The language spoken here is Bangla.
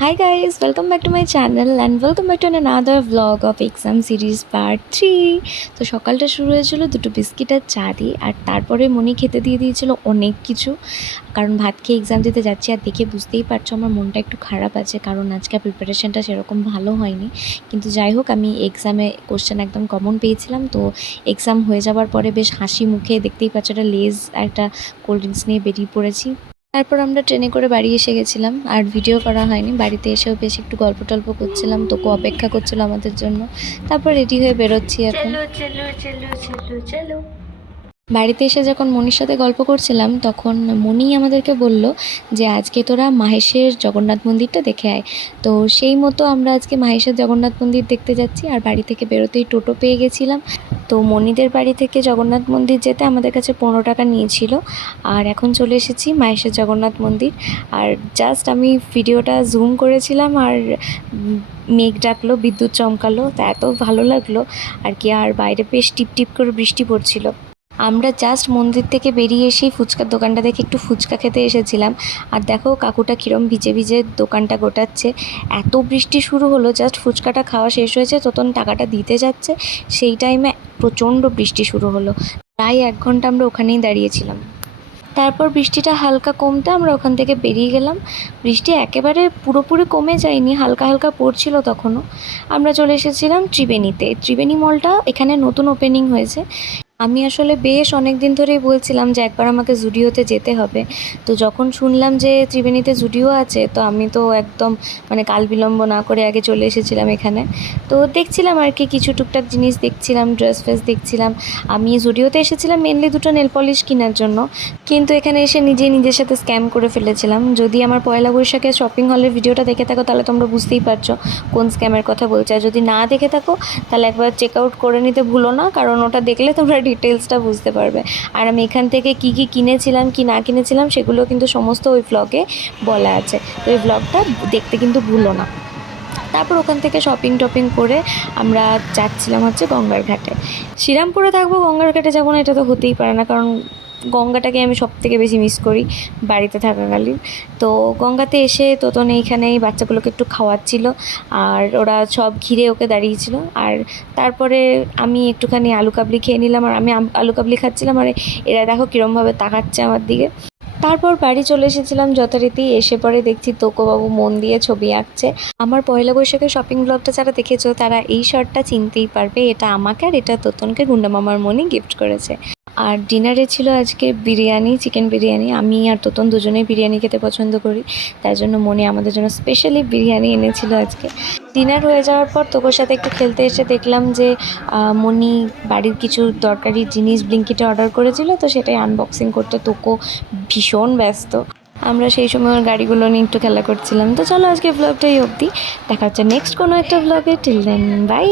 Hi guys, welcome back to my channel and welcome back to another vlog of exam series part 3. তো সকালটা শুরু হয়েছিল দুটো বিস্কিট আর চা দিয়ে, আর তারপরে মনি খেতে দিয়ে দিয়েছিল অনেক কিছু, কারণ ভাত খেয়ে এক্সাম দিতে যাচ্ছি। আর দেখে বুঝতেই পারছো আমার মনটা একটু খারাপ আছে, কারণ আজকে প্রিপারেশনটা সেরকম ভালো হয়নি। কিন্তু যাই হোক, আমি এক্সামে কোশ্চেন একদম কমন পেয়েছিলাম। তো এক্সাম হয়ে যাওয়ার পরে বেশ হাসি মুখে, দেখতেই পাচ্ছ, একটা লেজ আর একটা কোল্ড ড্রিঙ্কস নিয়ে বেরিয়ে পড়েছি। তারপর আমরা ট্রেনে করে বাড়ি এসে গেছিলাম, আর ভিডিও করা হয়নি। বাড়িতে এসেও বেশ একটু গল্প টল্প করছিলাম, তোকে অপেক্ষা করছিল আমাদের জন্য। তারপর রেডি হয়ে বেরোচ্ছি এখন। চলো চলো চলো চলো চলো। বাড়িতে এসে যখন মনির সাথে গল্প করছিলাম, তখন মনি আমাদেরকে বলল যে আজকে তোরা মাহেশের জগন্নাথ মন্দিরটা দেখে আয়। তো সেই মতো আমরা আজকে মাহেশের জগন্নাথ মন্দির দেখতে যাচ্ছি। আর বাড়ি থেকে বেরোতেই টোটো পেয়ে গেছিলাম। তো মনিদের বাড়ি থেকে জগন্নাথ মন্দির যেতে আমাদের কাছে 15 টাকা নিয়েছিল। আর এখন চলে এসেছি মাহেশের জগন্নাথ মন্দির। আর জাস্ট আমি ভিডিওটা জুম করেছিলাম, আর মেঘ ডাকলো, বিদ্যুৎ চমকালো, তা এত ভালো লাগলো আর কি। আর বাইরে বেশ টিপ টিপ করে বৃষ্টি পড়ছিল। আমরা জাস্ট মন্দির থেকে বেরিয়ে এসেই ফুচকার দোকানটা দেখে একটু ফুচকা খেতে এসেছিলাম। আর দেখো কাকুটা কীরম ভিজে ভিজে দোকানটা গোটাচ্ছে। এত বৃষ্টি শুরু হলো, জাস্ট ফুচকাটা খাওয়া শেষ হয়েছে, তখন টাকাটা দিতে যাচ্ছে, সেই টাইমে প্রচণ্ড বৃষ্টি শুরু হলো। প্রায় 1 ঘন্টা আমরা ওখানেই দাঁড়িয়েছিলাম। তারপর বৃষ্টিটা হালকা কমতে আমরা ওখান থেকে বেরিয়ে গেলাম। বৃষ্টি একেবারে পুরোপুরি কমে যায়নি, হালকা হালকা পড়ছিল তখনও। আমরা চলে এসেছিলাম ত্রিবেণীতে। ত্রিবেণী মলটা এখানে নতুন ওপেনিং হয়েছে। আমি আসলে বেশ অনেক দিন ধরেই বলছিলাম যে একবার আমাকে জুডিওতে যেতে হবে। তো যখন শুনলাম যে ত্রিবেণীতে জুডিও আছে, তো আমি তো একদম কাল বিলম্ব না করে আগে চলে এসেছিলাম এখানে। তো দেখছিলাম আর কি, কিছু টুকটাক জিনিস দেখছিলাম, ড্রেস ফ্রেস দেখছিলাম। আমি জুডিওতে এসেছিলাম মেনলি দুটো নেল পলিশ কেনার জন্য, কিন্তু এখানে এসে নিজেই নিজের সাথে স্ক্যাম করে ফেলেছিলাম। যদি আমার পয়লা বৈশাখের শপিং হলের ভিডিওটা দেখে থাকো তাহলে তোমরা বুঝতেই পারছো কোন স্ক্যামের কথা বলছি। আর যদি না দেখে থাকো তাহলে একবার চেক আউট করে নিতে ভুলো না, কারণ ওটা দেখলে তোমরা ডিটেলসটা বুঝতে পারবে। আর আমি এখান থেকে কি কি কিনেছিলাম কি না কিনেছিলাম সেগুলো কিন্তু সমস্ত ওই ব্লগে বলা আছে, তো ওই ব্লগটা দেখতে কিন্তু ভুলো না। তারপর ওখান থেকে শপিং টপিং করে আমরা যাচ্ছিলাম হচ্ছে গঙ্গার ঘাটে। শ্রীরামপুরে থাকবো, গঙ্গার ঘাটে যাবো না, এটা তো হতেই পারে না, কারণ গঙ্গাটাকে আমি সব থেকে বেশি মিস করি বাড়িতে থাকাকালীন। তো গঙ্গাতে এসে তোতন এইখানেই বাচ্চাগুলোকে একটু খাওয়াচ্ছিল, আর ওরা সব ঘিরে ওকে দাঁড়িয়েছিল। আর তারপরে আমি একটুখানি আলু কাবলি খেয়ে নিলাম, আর আমি আলু কাবলি খাচ্ছিলাম, আর এরা দেখো কীরমভাবে তাকাচ্ছে আমার দিকে। তারপর বাড়ি চলে এসেছিলাম যথারীতি। এসে পরে দেখছি তোকোবাবু মন দিয়ে ছবি আঁকছে। আমার পয়লা বৈশাখের শপিং ব্লগটা যারা দেখেছো তারা এই শার্টটা চিনতেই পারবে, এটা আমাকে আর এটা তোতনকে গুন্ডা মামার মনি গিফট করেছে। আর ডিনারে ছিল আজকে বিরিয়ানি, চিকেন বিরিয়ানি। আমি আর তোতন দুজনেই বিরিয়ানি খেতে পছন্দ করি, তাই জন্য মনি আমাদের জন্য স্পেশালি বিরিয়ানি এনেছিল আজকে। ডিনার হয়ে যাওয়ার পর তোকোর সাথে একটু খেলতে এসে দেখলাম যে মনি বাড়ির কিছু দরকারি জিনিস ব্লিঙ্কিটে অর্ডার করেছিল, তো সেটাই আনবক্সিং করতে তোকো ভীষণ ব্যস্ত। আমরা সেই সময় ওর গাড়িগুলো নিয়ে একটু খেলা করছিলাম। তো চলো আজকে ব্লগটাই অবধি, দেখা হচ্ছে নেক্সট কোনো একটা ব্লগে। Till then by.